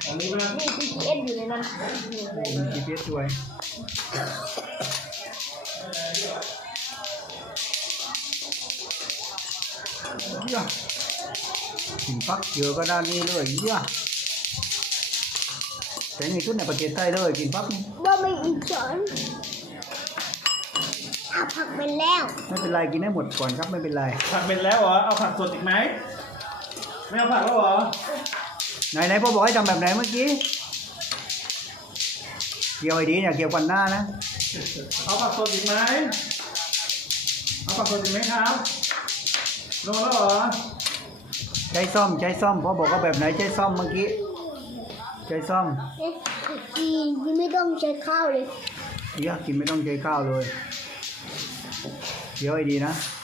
อันนี้มามี GPS อยู่ในนั้นมี GPS ด้วยเยี่ยกินฟักเยอะก็ด้านนี้เลยเยี่ยแต่ในชุดในประเทศไทยเลยกินฟักนี่ว่าไม่อีกสอนถ้าผักเป็นแล้วไม่เป็นไรกินให้หมดก่อนครับไม่เป็นไรผักเป็นแล้วเหรอเอาผักสดอีกไหมไม่เอาผักแล้วเหรอไหนพ่อบอกให้ทำแบบไหนเมื่อกี้เกี่ยวไอ้ดีเนี่ยเกี่ยวกันหน้านะเอาผักสดอีกไหมเอาผักสดอีกไหมครับลงแล้วเหรอใช้ซ่อมพ่อบอกว่าแบบไหนใช้ซ่อมเมื่อกี้ใช้ซ่อมกินไม่ต้องใช้ข้าวเลยเดี๋ยวกินไม่ต้องใช้ข้าวเลยเดี๋ยวไอ้ดีนะ